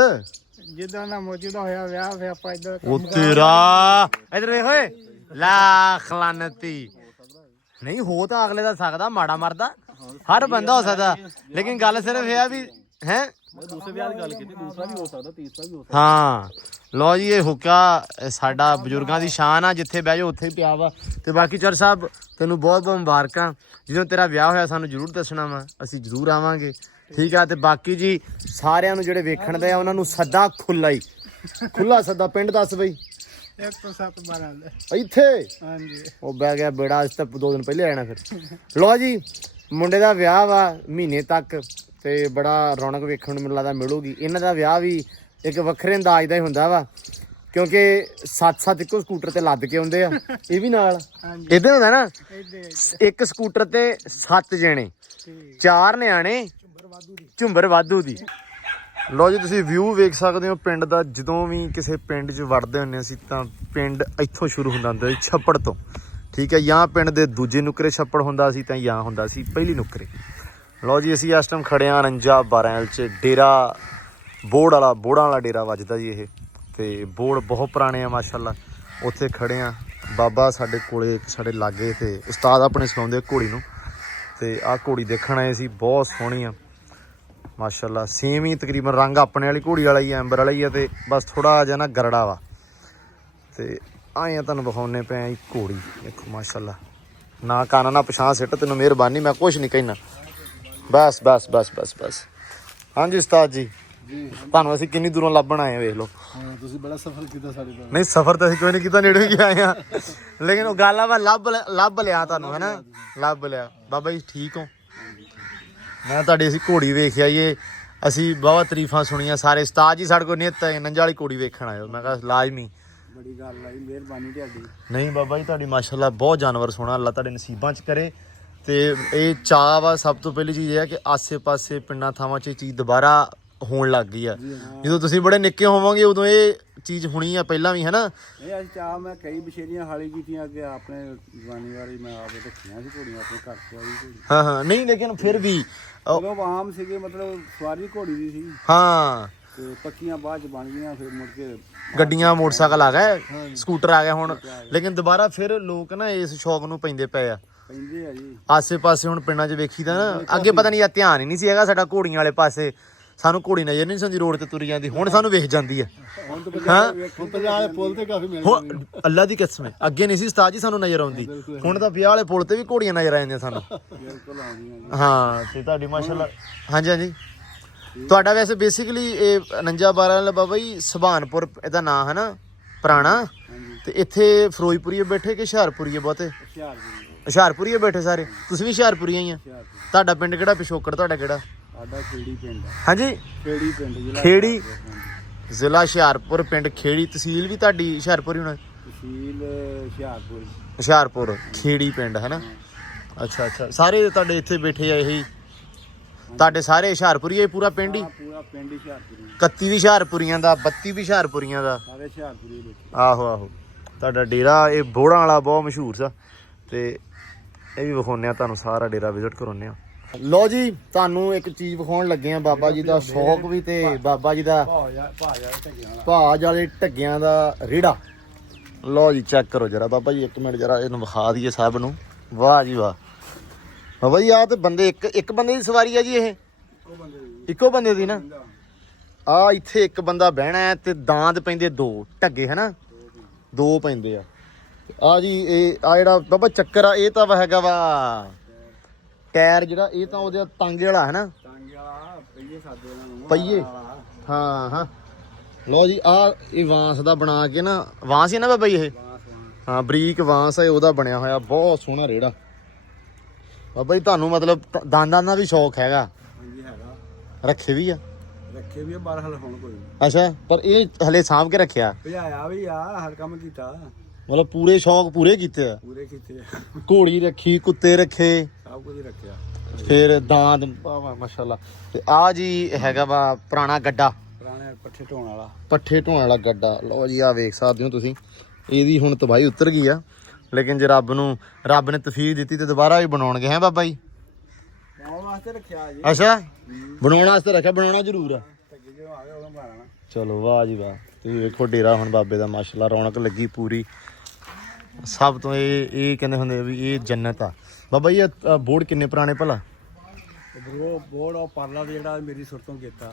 ਜਿੱਦਾਂ ਦਾ ਮੌਜੂਦਾ ਹੋਇਆ ਵਿਆਹ ਫਿਰ ਆਪਾਂ ਇੱਧਰ ਉਹ ਤੇਰਾ ਇਧਰ ਵੇਖ ਓਏ ਲੱਖ ਲਾਨਤੀ। ਨਹੀਂ ਹੋ ਤਾਂ ਅਗਲੇ ਦਾ ਸਕਦਾ, ਮਾੜਾ ਮਰਦਾ ਹਰ ਬੰਦਾ ਹੋ ਸਕਦਾ, ਲੇਕਿਨ ਗੱਲ ਸਿਰਫ ਇਹ ਆ ਵੀ ਹੈ ਦੂਸਰੇ ਵਿਆਹ ਦੀ ਗੱਲ ਕੀਤੀ, ਦੂਸਰਾ ਵੀ ਹੋ ਸਕਦਾ, ਤੀਸਰਾ ਵੀ ਹੋ ਹਾਂ। ਲਓ ਜੀ ਇਹ ਹੁੱਕਾ ਸਾਡਾ ਬਜ਼ੁਰਗਾਂ ਦੀ ਸ਼ਾਨ ਆ, ਜਿੱਥੇ ਬਹਿ ਜਾਓ ਉੱਥੇ ਹੀ ਪਿਆ ਵਾ। ਤੇ ਬਾਕੀ ਚਰ ਸਾਹਿਬ ਤੈਨੂੰ ਬਹੁਤ ਬਹੁਤ ਮੁਬਾਰਕਾਂ। ਜਦੋਂ ਤੇਰਾ ਵਿਆਹ ਹੋਇਆ ਸਾਨੂੰ ਜ਼ਰੂਰ ਦੱਸਣਾ ਵਾ, ਅਸੀਂ ਜ਼ਰੂਰ ਆਵਾਂਗੇ। ਠੀਕ ਆ। ਤੇ ਬਾਕੀ ਜੀ ਸਾਰਿਆਂ ਨੂੰ ਜਿਹੜੇ ਵੇਖਣ ਦੇ ਆ ਉਹਨਾਂ ਨੂੰ ਸੱਦਾ ਖੁੱਲਾ ਹੀ, ਖੁੱਲਾ ਸੱਦਾ। ਪਿੰਡ ਦੱਸ ਬਈ। 107 12 ਇੱਥੇ ਹਾਂਜੀ ਉਹ ਬਹਿ ਗਿਆ ਬੇੜਾ, ਇਸ ਤਾਂ 2 ਦਿਨ ਪਹਿਲੇ ਆਣਾ ਫਿਰ। ਲਓ ਜੀ ਮੁੰਡੇ ਦਾ ਵਿਆਹ ਵਾ ਮਹੀਨੇ ਤੱਕ, ਤੇ ਬੜਾ ਰੌਣਕ ਵੇਖਣ ਨੂੰ ਮੈਨੂੰ ਲੱਗਦਾ ਮਿਲੂਗੀ। ਇਹਨਾਂ ਦਾ ਵਿਆਹ ਵੀ ਇੱਕ ਵੱਖਰੇ ਅੰਦਾਜ਼ ਦਾ ਹੀ ਹੁੰਦਾ ਵਾ, ਕਿਉਂਕਿ 7-7 ਇੱਕੋ ਸਕੂਟਰ ਤੇ ਲੱਦ ਕੇ ਆਉਂਦੇ ਆ। ਇਹ ਵੀ ਨਾਲ ਹਾਂਜੀ ਇਦਾਂ ਹੁੰਦਾ ਨਾ, ਇੱਥੇ ਇੱਕ ਸਕੂਟਰ ਤੇ 7 ਜਣੇ, 4 ਨਿਆਣੇ, ਝੁੰਬਰ ਵਾਧੂ ਦੀ। ਲਓ ਜੀ ਤੁਸੀਂ ਵਿਊ ਵੇਖ ਸਕਦੇ ਹੋ ਪਿੰਡ ਦਾ। ਜਦੋਂ ਵੀ ਕਿਸੇ ਪਿੰਡ 'ਚ ਵੜਦੇ ਹੁੰਦੇ ਅਸੀਂ ਤਾਂ ਪਿੰਡ ਇੱਥੋਂ ਸ਼ੁਰੂ ਹੁੰਦਾ ਸੀ ਛੱਪੜ ਤੋਂ। ਠੀਕ ਹੈ, ਜਾਂ ਪਿੰਡ ਦੇ ਦੂਜੇ ਨੁੱਕਰੇ ਛੱਪੜ ਹੁੰਦਾ ਸੀ ਤਾਂ ਜਾਂ ਹੁੰਦਾ ਸੀ ਪਹਿਲੀ ਨੁੱਕਰੇ। ਲਓ ਜੀ ਅਸੀਂ ਇਸ ਟਾਈਮ ਖੜੇ ਹਾਂ 49 'ਚ, ਡੇਰਾ ਬੋੜਾਂ ਵਾਲਾ ਡੇਰਾ ਵੱਜਦਾ ਜੀ ਇਹ। ਤੇ ਬੋੜ ਬਹੁਤ ਪੁਰਾਣੇ ਆ ਮਾਸ਼ਾਅੱਲਾ। ਉੱਥੇ ਖੜੇ ਹਾਂ, ਬਾਬਾ ਸਾਡੇ ਕੋਲੇ ਸਾਡੇ ਲਾਗੇ, ਤੇ ਉਸਤਾਦ ਆਪਣੇ ਸਿਖਾਉਂਦੇ ਘੋੜੀ ਨੂੰ। ਤੇ ਆਹ ਘੋੜੀ ਦੇਖਣ ਆਏ ਸੀ, ਬਹੁਤ ਸੋਹਣੀ ਆ ਮਾਸ਼ਾਅੱਲਾ। ਸੇਮ ਹੀ ਤਕਰੀਬਨ ਰੰਗ ਆਪਣੇ ਵਾਲੀ ਘੋੜੀ ਵਾਲਾ ਹੀ ਆ, ਐਂਬਰ ਵਾਲਾ ਹੀ ਆ, ਤੇ ਬਸ ਥੋੜਾ ਜਿਹਾ ਨਾ ਗਰੜਾ ਵਾ। ਤੇ ਆਏ ਆ ਤੁਹਾਨੂੰ ਵਿਖਾਉਣੇ ਪਏ ਆ ਘੋੜੀ, ਦੇਖੋ ਮਾਸ਼ਾਅੱਲਾ। ਨਾ ਕਾਨਾ ਨਾ ਪਛਾਣ ਸਿੱਟ, ਤੈਨੂੰ ਮਿਹਰਬਾਨੀ, ਮੈਂ ਕੁਛ ਨਹੀਂ ਕਹਿਣਾ। ਬਸ ਬਸ ਬਸ ਬਸ ਬਸ। ਹਾਂਜੀ ਉਸਤਾਦ ਜੀ, ਤੁਹਾਨੂੰ ਅਸੀਂ ਕਿੰਨੀ ਦੂਰੋਂ ਲੱਭਣ ਆਏ ਆ, ਵੇਖ ਲਓ। ਹਾਂ ਤੁਸੀਂ ਬੜਾ ਸਫ਼ਰ ਕੀਤਾ ਸਾਡੇ ਨਾਲ। ਨਹੀਂ ਸਫ਼ਰ ਤਾਂ ਅਸੀਂ ਕੋਈ ਨਹੀਂ ਕੀਤਾ, ਨੇੜੇ ਹੀ ਆਏ ਆ, ਲੇਕਿਨ ਉਹ ਗੱਲ ਆ ਵਾ ਲੱਭ ਲਿਆ ਤੁਹਾਨੂੰ, ਹੈ ਨਾ, ਲੱਭ ਲਿਆ। ਬਾਬਾ ਜੀ ਠੀਕ ਹੋ? ਮੈਂ ਤੁਹਾਡੀ ਅਸੀਂ ਘੋੜੀ ਵੇਖ ਆਈਏ, ਅਸੀਂ ਬਹੁਤ ਤਾਰੀਫਾਂ ਸੁਣੀਆਂ ਸਾਰੇ। ਉਸਤਾਦ ਜੀ ਸਾਡੇ ਕੋਲ ਨਿੱਤ ਨੰਜਾ ਵਾਲੀ ਘੋੜੀ ਵੇਖਣ ਆਇਓ। ਮੈਂ ਕਿਹਾ ਲਾਜ਼ਮੀ। ਬੜੀ ਗੱਲ ਆਈ, ਮਿਹਰਬਾਨੀ ਤੁਹਾਡੀ। ਨਹੀਂ ਬਾਬਾ ਜੀ ਤੁਹਾਡੀ ਮਾਸ਼ਾਅੱਲਾ ਬਹੁਤ ਜਾਨਵਰ ਸੋਹਣਾ, ਅੱਲਾ ਤੁਹਾਡੇ ਨਸੀਬਾਂ 'ਚ ਕਰੇ। ਤੇ ਇਹ ਚਾਅ ਵਾ, ਸਭ ਤੋਂ ਪਹਿਲੀ ਚੀਜ਼ ਇਹ ਹੈ ਕਿ ਆਸੇ-ਪਾਸੇ ਪਿੰਡਾਂ ਥਾਵਾਂ 'ਚ ਇਹ ਚੀਜ਼ ਦੁਬਾਰਾ ਹੋਣ ਲੱਗ ਗਈ ਆ। ਜਦੋਂ ਤੁਸੀਂ ਬੜੇ ਨਿੱਕੇ ਹੋਵੋਗੇ ਉਦੋਂ ਇਹ ਚੀਜ਼ ਹੋਣੀ ਆ, ਪਹਿਲਾਂ ਵੀ, ਹੈ ਨਾ। ਇਹ ਅੱਜ ਚਾਹ ਮੈਂ ਕਈ ਬਸ਼ੇਰੀਆਂ ਹਾਲੀ ਕੀਤੀਆਂ ਅੱਗੇ, ਆਪਣੇ ਜਵਾਨੀ ਵਾਲੀ ਮੈਂ ਆਪੇ ਰੱਖੀਆਂ ਸੀ ਘੋੜੀਆਂ, ਆਪਣੇ ਘਰ 'ਚ ਆਈ ਘੋੜੀ। ਹਾਂ ਨਹੀਂ ਲੇਕਿਨ ਫਿਰ ਵੀ ਉਹ ਆਮ ਸੀਗੇ, ਮਤਲਬ ਸਵਾਰੀ ਘੋੜੀ ਦੀ ਸੀ। ਹਾਂ ਤੇ ਪੱਕੀਆਂ ਬਾਅਦ 'ਚ ਬਣ ਗਈਆਂ, ਫਿਰ ਮੁੜ ਕੇ ਗੱਡੀਆਂ ਮੋਟਰਸਾਈਕਲ ਆ ਗਏ, ਸਕੂਟਰ ਆ ਗਿਆ ਹੁਣ। ਲੇਕਿਨ ਦੁਬਾਰਾ ਫਿਰ ਲੋਕ ਨਾ ਇਸ ਸ਼ੌਕ ਨੂੰ ਪੈਂਦੇ ਪਏ ਆ। ਪੈਂਦੇ ਆ ਜੀ। ਆਸੇ-ਪਾਸੇ ਹੁਣ ਪਿੰਡਾਂ 'ਚ ਵੇਖੀਦਾ ਨਾ, ਅੱਗੇ ਪਤਾ ਨਹੀਂ ਆ ਧਿਆਨ ਹੀ ਨਹੀਂ ਸੀ ਹੈਗਾ ਸਾਡਾ ਘੋੜੀਆਂ ਵਾਲੇ ਪਾਸੇ। ਸਾਨੂੰ ਘੋੜੀ ਨਜ਼ਰ ਨਹੀਂ ਸੀ ਰੋਡ ਤੇ ਤੁਰੀ ਜਾਂਦੀ, ਹੁਣ ਸਾਨੂੰ ਵੇਖ ਜਾਂਦੀ ਆ। ਹੁਣ ਤਾਂ ਹਾਂ ਪੰਜਾਬ ਦੇ ਪੁੱਲ ਤੇ ਕਾਫੀ ਮਿਲ ਹੁਣ ਅੱਲਾ ਦੀ ਕਸਮ ਹੈ, ਅੱਗੇ ਨਹੀਂ ਸੀ ਉਸਤਾਦ ਜੀ ਸਾਨੂੰ ਨਜ਼ਰ ਆਉਂਦੀ, ਹੁਣ ਤਾਂ ਵਿਆਹ ਵਾਲੇ ਪੁਲ ਤੇ ਵੀ ਘੋੜੀਆਂ ਨਜ਼ਰ ਆ ਜਾਂਦੀਆਂ ਸਾਨੂੰ। ਬਿਲਕੁਲ ਆਉਂਦੀਆਂ ਜੀ। ਹਾਂ ਤੇ ਤੁਹਾਡੀ ਮਾਸ਼ਾਅੱਲਾ। ਹਾਂਜੀ ਹਾਂਜੀ ਤੁਹਾਡਾ ਵੈਸੇ ਬੇਸਿਕਲੀ ਇਹ 49 ਵਾਲਾ ਬਾਬਾ ਜੀ ਸੁਭਾਨਪੁਰ ਇਹਦਾ ਨਾਂ ਹੈ ਨਾ ਪੁਰਾਣਾ। ਤੇ ਇੱਥੇ ਫਿਰੋਜ਼ਪੁਰੀਏ ਬੈਠੇ ਕਿ ਹੁਸ਼ਿਆਰਪੁਰੀਏ ਬਹੁਤੇ? ਹੁਸ਼ਿਆਰ ਜੀ। ਹੁਸ਼ਿਆਰਪੁਰੀਏ ਬੈਠੇ ਸਾਰੇ? ਤੁਸੀਂ ਵੀ ਹੁਸ਼ਿਆਰਪੁਰੀਏ ਹੀ ਆ? ਤੁਹਾਡਾ ਪਿੰਡ ਕਿਹੜਾ? ਪਿਛੋਕੜ ਤੁਹਾਡਾ ਕਿਹੜਾ? ਸਾਡਾ ਖੇੜੀ ਪਿੰਡ ਆ। ਹਾਂਜੀ ਖੇੜੀ ਪਿੰਡ ਜ਼ਿਲ੍ਹਾ ਖੇੜੀ, ਜ਼ਿਲ੍ਹਾ ਹੁਸ਼ਿਆਰਪੁਰ, ਪਿੰਡ ਖੇੜੀ, ਤਹਿਸੀਲ ਵੀ ਤੁਹਾਡੀ ਹੁਸ਼ਿਆਰਪੁਰ ਹੀ ਹੋਣਾ? ਤਹਿਸੀਲ ਹੁਸ਼ਿਆਰਪੁਰ। ਹੁਸ਼ਿਆਰਪੁਰ, ਖੇੜੀ ਪਿੰਡ ਹੈ ਨਾ। ਅੱਛਾ ਅੱਛਾ, ਸਾਰੇ ਤੁਹਾਡੇ ਇੱਥੇ ਬੈਠੇ ਆ ਇਹੀ ਤੁਹਾਡੇ ਸਾਰੇ ਹੁਸ਼ਿਆਰਪੁਰੀ ਆ ਪੂਰਾ ਪਿੰਡ ਹੀ? ਪੂਰਾ ਪਿੰਡ ਹੀ ਹੁਸ਼ਿਆਰਪੁਰੀ। 31 ਵੀ ਹੁਸ਼ਿਆਰਪੁਰੀਆਂ ਦਾ, 32 ਵੀ ਹੁਸ਼ਿਆਰਪੁਰੀਆਂ ਦਾ। ਸਾਰੇ ਹੁਸ਼ਿਆਰਪੁਰੀ ਬੈਠੇ। ਆਹੋ ਆਹੋ ਤੁਹਾਡਾ ਡੇਰਾ ਇਹ ਬੋੜਾਂ ਵਾਲਾ ਬਹੁਤ ਮਸ਼ਹੂਰ ਸਾ, ਤੇ ਇਹ ਵੀ ਵਿਖਾਉਂਦੇ ਆ ਤੁਹਾਨੂੰ, ਸਾਰਾ ਡੇਰਾ ਵਿਜ਼ਿਟ ਕਰਾਉਂਦੇ ਆ। ਲਓ ਜੀ ਤੁਹਾਨੂੰ ਇੱਕ ਚੀਜ਼ ਵਿਖਾਉਣ ਲੱਗੇ ਆ, ਬਾਬਾ ਜੀ ਦਾ ਸ਼ੌਕ ਵੀ ਤੇ ਬਾਬਾ ਜੀ ਦਾ ਭਾਜ ਵਾਲੇ ਢੱਗਿਆਂ ਦਾ ਰੇੜਾ। ਲਓ ਜੀ ਚੈੱਕ ਕਰੋ ਜਰਾ ਬਾਬਾ ਜੀ, ਇੱਕ ਮਿੰਟ ਜਰਾ ਇਹਨੂੰ ਵਿਖਾ ਦਈਏ ਸਭ ਨੂੰ। ਵਾਹ ਜੀ ਵਾਹ ਬਾਬਾ ਜੀ, ਆਹ ਤੇ ਬੰਦੇ ਇੱਕ ਬੰਦੇ ਦੀ ਸਵਾਰੀ ਆ ਜੀ, ਇਹ ਇੱਕੋ ਬੰਦੇ ਦੀ ਨਾ। ਆ ਇੱਥੇ ਇੱਕ ਬੰਦਾ ਬਹਿਣਾ ਹੈ ਤੇ ਦਾਂਦ ਪੈਂਦੇ 2 ਢੱਗੇ ਹੈ ਨਾ, 2 ਪੈਂਦੇ ਆ। ਆ ਜੀ ਇਹ ਆ ਜਿਹੜਾ ਬਾਬਾ ਚੱਕਰ ਆ, ਇਹ ਤਾਂ ਹੈਗਾ ਵਾ ਟਾਇਰ ਜਿਹੜਾ, ਇਹ ਤਾਂ ਉਹਦੇ ਤਾਂਗੇ ਵਾਲਾ ਹੈ ਨਾ, ਟਾਂਗੇ ਵਾਲਾ ਪਹੀਏ ਸਾਦੇ ਇਹਨਾਂ ਨੂੰ ਪਹੀਏ। ਹਾਂ ਹਾਂ ਲਓ ਜੀ ਆ ਇਹ ਵਾਂਸ ਦਾ ਬਣਾ ਕੇ ਨਾ, ਵਾਂਸ ਹੀ ਨਾ ਬਾਬਾ ਜੀ ਇਹ? ਹਾਂ ਬਰੀਕ ਵਾਂਸ ਹੈ, ਉਹਦਾ ਬਣਿਆ ਹੋਇਆ ਬਹੁਤ ਸੋਹਣਾ ਰੇੜਾ। ਬਾਬਾ ਜੀ ਤੁਹਾਨੂੰ ਮਤਲਬ ਦਾਨਾਂ ਦਾ ਵੀ ਸ਼ੌਕ ਹੈਗਾ? ਹਾਂਜੀ ਹੈਗਾ। ਰੱਖੇ ਵੀ ਆ? ਰੱਖੇ ਵੀ ਆ, ਬਹਰਹਾਲ ਹੁਣ ਕੋਈ ਨਹੀਂ। ਅੱਛਾ, ਪਰ ਇਹ ਹਲੇ ਸਾਂਭ ਕੇ ਰੱਖਿਆ, ਭਜਾਇਆ ਵੀ ਆ, ਹਰ ਕੰਮ ਕੀਤਾ, ਮਤਲਬ ਪੂਰੇ ਸ਼ੌਕ ਪੂਰੇ ਕੀਤੇ ਆ। ਪੂਰੇ ਕੀਤੇ ਆ, ਘੋੜੀ ਰੱਖੀ, ਕੁੱਤੇ ਰੱਖੇ, ਸਭ ਕੁਝ ਹੀ ਰੱਖਿਆ। ਫਿਰ ਦਾੰਦ ਮਾਸ਼ਾਅੱਲਾ। ਤੇ ਆ ਜੀ ਹੈਗਾ ਵਾ ਪੁਰਾਣਾ ਗੱਡਾ, ਪੁਰਾਣੇ ਪੱਠੇ ਢੋਣ ਵਾਲਾ। ਪੱਠੇ ਢੋਣ ਵਾਲਾ ਗੱਡਾ। ਲਓ ਜੀ ਆ ਵੇਖ ਸਕਦੇ ਹੋ ਤੁਸੀਂ, ਇਹਦੀ ਹੁਣ ਤਬਾਹੀ ਉਤਰ ਗਈ ਆ, ਲੇਕਿਨ ਜੇ ਰੱਬ ਨੇ ਤੌਫੀਕ ਦਿੱਤੀ ਤੇ ਦੁਬਾਰਾ ਵੀ ਬਣਾਉਣਗੇ, ਹੈ ਬਾਬਾ ਜੀ? ਬਣਾਉਣ ਵਾਸਤੇ ਰੱਖਿਆ ਜੀ। ਅੱਛਾ, ਬਣਾਉਣ ਵਾਸਤੇ ਰੱਖਿਆ, ਬਣਾਉਣਾ ਜ਼ਰੂਰ ਆ। ਅੱਗੇ ਜਦੋਂ ਆ ਗਿਆ ਉਦੋਂ ਬਣਾਣਾ। ਚਲੋ ਵਾਹ ਜੀ ਵਾਹ, ਤੁਸੀਂ ਵੇਖੋ ਡੇਰਾ ਹੁਣ ਬਾਬੇ ਦਾ ਮਾਸ਼ਾਅੱਲਾ, ਰੌਣਕ ਲੱਗੀ ਪੂਰੀ। ਸਭ ਤੋਂ ਇਹ ਕਹਿੰਦੇ ਹੁੰਦੇ ਵੀ ਇਹ ਜੰਨਤ ਆ। ਬਾਬਾ ਜੀ ਇਹ ਬੋਰਡ ਕਿੰਨੇ ਪੁਰਾਣੇ ਭਲਾ? ਬਰੋ ਬੋੜ ਉਹ ਪਰਲਾ ਜਿਹੜਾ ਮੇਰੀ ਸੁਰਤੋਂ ਕੀਤਾ,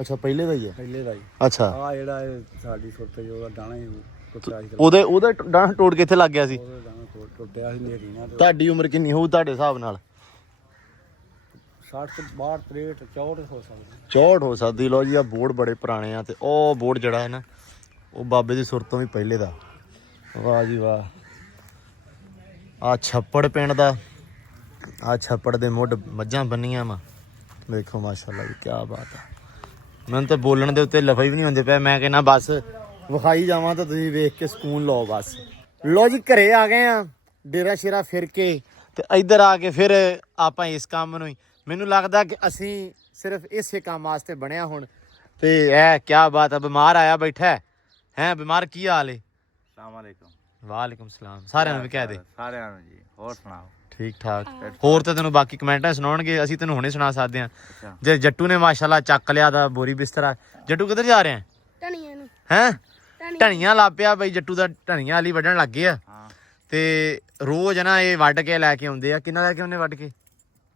ਅੱਛਾ, ਪਹਿਲੇ ਦਾ ਹੀ ਆ। ਪਹਿਲੇ ਦਾ ਹੀ। ਅੱਛਾ, ਆ ਜਿਹੜਾ ਇਹ ਸਾਡੀ ਸੁਰਤ ਉਹਦਾ ਡਾਣਾ ਹੀ ਟੁੱਟਿਆ ਸੀ। ਉਹਦਾ ਡਾਂਹ ਟੋੜ ਕੇ ਇੱਥੇ ਲੱਗ ਗਿਆ ਸੀ। ਉਹਦਾ ਡਾਣਾ ਟੁੱਟਿਆ ਸੀ ਨੇਰੀ ਨਾਲ। ਤੁਹਾਡੀ ਉਮਰ ਕਿੰਨੀ ਹੋਊ ਤੁਹਾਡੇ ਹਿਸਾਬ ਨਾਲ? 60 62 63 64 ਹੋ ਸਕਦਾ। 64 ਹੋ ਸਕਦੀ। ਲਓ ਜੀ ਆ ਬੋਰਡ ਬੜੇ ਪੁਰਾਣੇ ਆ, ਤੇ ਉਹ ਬੋਰਡ ਜਿਹੜਾ ਹੈ ਨਾ ਉਹ ਬਾਬੇ ਦੀ ਸੁਰਤ ਤੋਂ ਵੀ ਪਹਿਲੇ ਦਾ। ਵਾਹ ਜੀ ਵਾਹ। ਆ ਛੱਪੜ ਪਿੰਡ ਦਾ, ਆ ਛੱਪੜ ਦੇ ਮੁੱਢ ਮੱਝਾਂ ਬੰਨੀਆਂ ਵਾ, ਵੇਖੋ ਮਾਸ਼ਾਅੱਲਾ ਜੀ, ਕੀ ਬਾਤ ਆ। ਮੈਨੂੰ ਤਾਂ ਬੋਲਣ ਦੇ ਉੱਤੇ ਲਫ਼ਜ਼ ਵੀ ਨਹੀਂ ਹੁੰਦੇ ਪਏ, ਮੈਂ ਕਹਿੰਦਾ ਬਸ ਵਿਖਾਈ ਜਾਵਾਂ ਤਾਂ ਤੁਸੀਂ ਵੇਖ ਕੇ ਸਕੂਨ ਲਓ ਬਸ। ਲਓ ਜੀ ਘਰੇ ਆ ਗਏ ਆ, ਡੇਰਾ ਸ਼ੇਰਾ ਫਿਰ ਕੇ, ਤੇ ਇੱਧਰ ਆ ਕੇ ਫਿਰ ਆਪਾਂ ਇਸ ਕੰਮ ਨੂੰ ਹੀ, ਮੈਨੂੰ ਲੱਗਦਾ ਕਿ ਅਸੀਂ ਸਿਰਫ ਇਸੇ ਕੰਮ ਵਾਸਤੇ ਬਣਿਆ ਹੁਣ। ਤੇ ਇਹ ਕੀ ਬਾਤ ਆ, ਬਿਮਾਰ ਆਇਆ ਬੈਠਾ ਹੈ ਬਿਮਾਰ, ਕੀ ਹਾਲ ਹੈ? ਅਸਲਾਮੁਅਲੈਕੁਮ। ਵਾਲੇਕੁਮ ਸਲਾਮ। ਸਾਰਿਆਂ ਨੂੰ ਵੀ ਕਹਿ ਦੇ। ਸਾਰਿਆਂ ਨੂੰ ਜੀ, ਹੋਰ ਸੁਣਾਓ? ਠੀਕ ਠਾਕ। ਹੋਰ ਤਾਂ ਤੈਨੂੰ ਬਾਕੀ ਕਮੈਂਟਾਂ ਸੁਣਾਉਣਗੇ, ਅਸੀਂ ਤੈਨੂੰ ਹੁਣੇ ਸੁਣਾ ਸਕਦੇ ਹਾਂ। ਜੇ ਜੱਟੂ ਨੇ ਮਾਸ਼ਾਅੱਲਾ ਚੱਕ ਲਿਆ ਦਾ ਬੋਰੀ ਬਿਸਤਰਾ। ਜੱਟੂ ਕਿੱਧਰ ਜਾ ਰਿਹਾ ਧਨੀਆ ਨੂੰ ਹੈ? ਧਨੀਆ ਲਾ ਪਿਆ ਬਈ, ਜੱਟੂ ਦਾ ਧਨੀਆ ਵਾਲੀ ਵੱਢਣ ਲੱਗ ਗਏ ਆ। ਤੇ ਰੋਜ਼ ਨਾ ਇਹ ਵੱਢ ਕੇ ਲੈ ਕੇ ਆਉਂਦੇ ਆ। ਕਿੰਨਾ ਲੈ ਕੇ ਆਉਂਦੇ ਵੱਢ ਕੇ?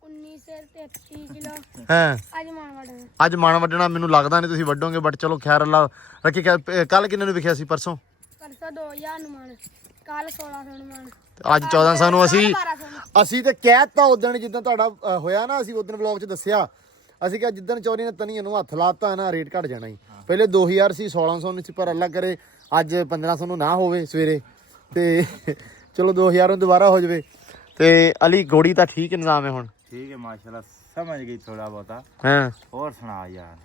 1933 ਕਿਲੋ। ਹਾਂ, ਅੱਜ ਮਣ ਵੜਨਾ। ਅੱਜ ਮਣ ਵੱਢਣਾ ਮੈਨੂੰ ਲੱਗਦਾ ਨਹੀਂ ਤੁਸੀਂ ਵੱਢੋਗੇ, ਬਟ ਚਲੋ ਖੈਰ ਅੱਲਾ ਰੱਖੀ। ਕੱਲ ਕਿੰਨੇ ਨੂੰ ਵਿਖਿਆ ਸੀ? ਪਰਸੋਂ 2000 ਨੂੰ ਮਣ, ਕੱਲ 1600 ਨੂੰ ਮਣ, ਅੱਜ 1400 ਨੂੰ। 1200 ਨੂੰ। ਅਸੀਂ ਤੇ ਕਹਿਤਾ ਉਦੋਂ ਜਿੱਦਾਂ ਤੁਹਾਡਾ ਹੋਇਆ ਨਾ, ਅਸੀਂ ਉਦੋਂ ਵਲੌਗ 'ਚ ਦੱਸਿਆ, ਅਸੀਂ ਕਿਹਾ ਜਿੱਦਣ ਚੋਰੀ ਨੇ ਤਨੀ ਨੂੰ ਹੱਥ ਲਾਤਾ ਨਾ ਰੇਟ ਘਟ ਜਾਣਾ ਹੀ। ਪਹਿਲੇ 2000 ਸੀ, 1600 ਨਹੀਂ ਸੀ, ਪਰ ਅੱਲਾ ਕਰੇ ਅੱਜ 1500 ਨੂੰ ਨਾ ਹੋਵੇ ਸਵੇਰੇ, ਤੇ ਚਲੋ 2000 ਨੂੰ ਦੁਬਾਰਾ ਹੋ ਜਾਵੇ। ਤੇ ਅਲੀ ਗੋੜੀ ਤਾਂ ਠੀਕ ਇੰਤਜ਼ਾਮ ਹੈ ਹੁਣ? ਠੀਕ ਹੈ ਮਾਸ਼ਾਅੱਲਾ, ਸਮਝ ਗਈ ਥੋੜਾ ਬਹੁਤਾ। ਹਾਂ, ਹੋਰ ਸੁਣਾ ਯਾਰ?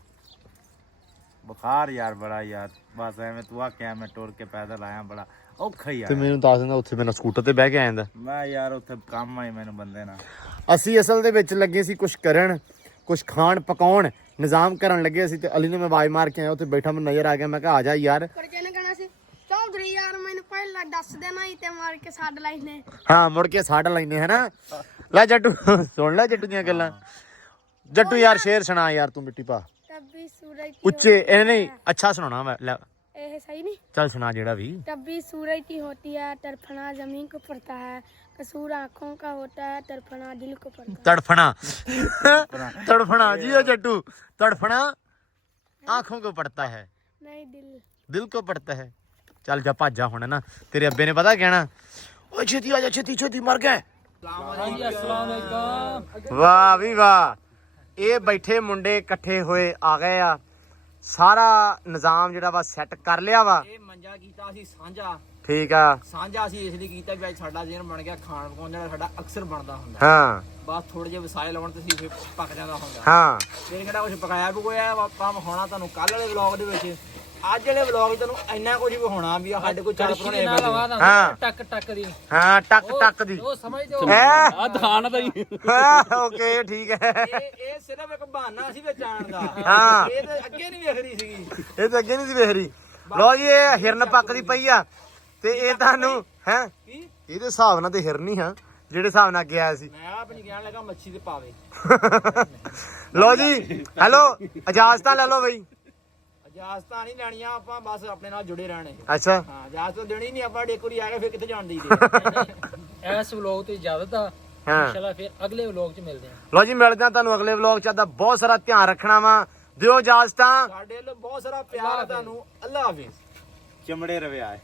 ਬੁਖਾਰ ਯਾਰ ਬੜਾ ਯਾਰ, ਬਸ ਐਵੇਂ ਤੂੰ ਆਖਿਆ ਮੈਂ ਟੁਰ ਕੇ ਪੈਦਲ ਆਇਆ, ਬੜਾ ਔਖਾ ਹੀ ਤੇ ਆ। ਮੈਨੂੰ ਦੱਸ ਦਿੰਦਾ, ਉੱਥੇ ਮੇਰਾ ਸਕੂਟਰ ਤੇ ਬਹਿ ਕੇ ਆ ਜਾਂਦਾ। ਮੈਂ ਯਾਰ ਉੱਥੇ ਕੰਮ ਆਈ ਮੈਨੂੰ ਬੰਦੇ ਨਾਲ। ਅਸੀਂ ਅਸਲ ਦੇ ਵਿੱਚ ਲੱਗੇ ਸੀ ਕੁਝ ਕਰਨ, ਕੁਝ ਖਾਣ ਪਕਾਉਣ, ਨਿਜ਼ਾਮ ਕਰਨ ਲੱਗੇ ਸੀ, ਤੇ ਅਲੀ ਨੇ ਮੈਂ ਆਵਾਜ਼ ਮਾਰ ਕੇ ਆਇਆ, ਉੱਥੇ ਬੈਠਾ ਮੈਨੂੰ ਨਜ਼ਰ ਆ ਗਿਆ, ਮੈਂ ਕਿਹਾ ਆ ਜਾ ਯਾਰ। ਪਰ ਜਿਹਨੇ ਕਹਿਣਾ ਸੀ ਚੌਧਰੀ ਯਾਰ ਮੈਨੂੰ ਪਹਿਲਾਂ ਦੱਸ ਦੇਣਾ ਹੀ ਤੇ ਮਾਰ ਕੇ ਛੱਡ ਲੈਨੇ। ਹਾਂ, ਮੁੜ ਕੇ ਸਾੜ ਲੈਨੇ ਹੈ ਨਾ। ਲੈ ਜੱਟੂ ਸੁਣ ਲੈ ਜੱਟੂ ਦੀਆਂ ਗੱਲਾਂ। ਜੱਟੂ ਯਾਰ ਸ਼ੇਰ ਸੁਣਾ ਯਾਰ, ਤੂੰ ਮਿੱਟੀ ਪਾ ਤਬੀ सूरज की ਉੱਚੇ। ਇਹ ਨਹੀਂ ਅੱਛਾ ਸੁਣਾਉਣਾ ਮੈਂ। ਲੈ ये सही नहीं। ਚੱਲ ਸੁਣਾ ਜਿਹੜਾ ਵੀ। तभी सूरज की होती है, तड़फना जमीन को पड़ता है, कसूर आंखों का होता है, तड़फना दिल को पड़ता है। तड़फना तड़फना जी ओ जट्टू, तड़फना आंखों को पड़ता है, नहीं दिल को पड़ता है। ਚੱਲ ਜਾ ਭੱਜ ਜਾ ਹੁਣ ਨਾ, ਤੇਰੇ ਅੱਬੇ ਨੇ ਪਤਾ ਕਹਿਣਾ, ਓਏ ਛੇਤੀ ਆ ਜਾ, ਛੇਤੀ ਛੇਤੀ ਮਰ ਗਏ। ਵਾਹ ਵੀ ਵਾਹ, ਇਹ ਬੈਠੇ ਮੁੰਡੇ ਇਕੱਠੇ ਹੋਏ ਆ ਗਏ ਆ, ਸਾਰਾ ਨਿਜ਼ਾਮ ਜਿਹੜਾ ਵਾ ਸੈੱਟ ਕਰ ਲਿਆ ਵਾ। ਇਹ ਮੰਜਾ ਕੀਤਾ ਸੀ ਸਾਂਝਾ। ਠੀਕ ਆ, ਸਾਂਝਾ ਅਸੀਂ ਇਸ ਲਈ ਕੀਤਾ ਵੀ ਅੱਜ ਸਾਡਾ ਦਿਨ ਬਣ ਗਿਆ ਖਾਣ ਪਕਾਉਣ ਜਿਹੜਾ ਸਾਡਾ ਅਕਸਰ ਬਣਦਾ ਹੁੰਦਾ। ਹਾਂ ਬਸ ਥੋੜੇ ਜਿਹੇ ਵਸਾਏ ਲਾਉਣ ਤੇ ਸੀ ਫਿਰ ਪੱਕ ਜਾਂਦਾ ਹੁੰਦਾ। ਹਾਂ, ਫਿਰ ਕਿਹੜਾ ਕੁਝ ਪਕਾਇਆ ਵੀ ਕੋਈ ਆ ਕੰਮ ਹੋਣਾ ਤੁਹਾਨੂੰ ਕੱਲ ਵਾਲੇ ਵਲੌਗ ਦੇ ਵਿੱਚ। ਅੱਜ ਵਾਲੇ ਵਲੌਗ ਤੁਹਾਨੂੰ ਇੰਨਾ ਕੁਝ ਵੀ ਹੋਣਾ ਵੀ ਸਾਡੇ ਕੋਲ ਚਾਰ ਪਰੋਣੇ ਹਾਂ ਟੱਕ ਟੱਕ ਦੀ। ਹਾਂ, ਟੱਕ ਟੱਕ ਦੀ। ਉਹ ਸਮਝਦੇ ਹੋ ਆ ਦੁਕਾਨ ਦਾ ਹੀ। ਓਕੇ ਠੀਕ ਹੈ। ਇਹ ਸਿਰਫ ਇੱਕ ਬਹਾਨਾ ਸੀ ਵਿੱਚ ਆਉਣ ਦਾ। ਹਾਂ, ਇਹ ਤਾਂ ਅੱਗੇ ਨਹੀਂ ਵੇਖ ਰਹੀ ਸੀਗੀ। ਇਹ ਤਾਂ ਅੱਗੇ ਨਹੀਂ ਸੀ ਵੇਖ ਰਹੀ। ਲੋ ਜੀ ਇਹ ਹਿਰਨ ਪੱਕਦੀ ਪਈ ਆ, ਤੇ ਇਹ ਤੁਹਾਨੂੰ ਹੈ ਇਹਦੇ ਹਿਸਾਬ ਨਾਲ ਤੇ ਹਿਰਨੀ ਹਾਂ ਜਿਹੜੇ ਹਿਸਾਬ ਨਾਲ ਗਿਆ ਸੀ। ਮੈਂ ਆਪ ਨਹੀਂ ਕਹਿਣ ਲੱਗਾ ਮੱਛੀ ਤੇ ਪਾਵੇ। ਲੋ ਜੀ ਹੈਲੋ, ਇਜਾਜ਼ਤਾਂ ਲੈ ਲਓ ਬਈ। ਇਜਾਜ਼ਤਾਂ ਨਹੀਂ ਲੈਣੀਆਂ ਆਪਾਂ, ਬਸ ਆਪਣੇ ਨਾਲ ਜੁੜੇ ਰਹਿਣੇ। ਅੱਛਾ, ਹਾਂ, ਇਜਾਜ਼ਤ ਦੇਣੀ ਨਹੀਂ ਆਪਾਂ, ਡੇਕੋਰੀ ਆ ਕੇ ਫਿਰ ਕਿੱਥੇ ਜਾਣ ਦੀ। ਇਸ ਵਲੌਗ ਤੇ ਇਜਾਜ਼ਤ ਆ, ਇਨਸ਼ਾਅੱਲਾ ਫਿਰ ਅਗਲੇ ਵਲੌਗ 'ਚ ਮਿਲਦੇ ਹਾਂ। ਲੋ ਜੀ ਮਿਲਦੇ ਹਾਂ ਤੁਹਾਨੂੰ ਅਗਲੇ ਵਲੌਗ 'ਚ। ਬਹੁਤ ਸਾਰਾ ਧਿਆਨ ਰੱਖਣਾ ਵਾ, ਦਿਓ ਇਜਾਜ਼ਤਾਂ। ਸਾਡੇ ਵੱਲੋਂ ਬਹੁਤ ਸਾਰਾ ਪਿਆਰ ਤੁਹਾਨੂੰ। ਅੱਲਾ ਹਾਫਿਜ਼। ਚਮੜੇ ਰਵਿਆ।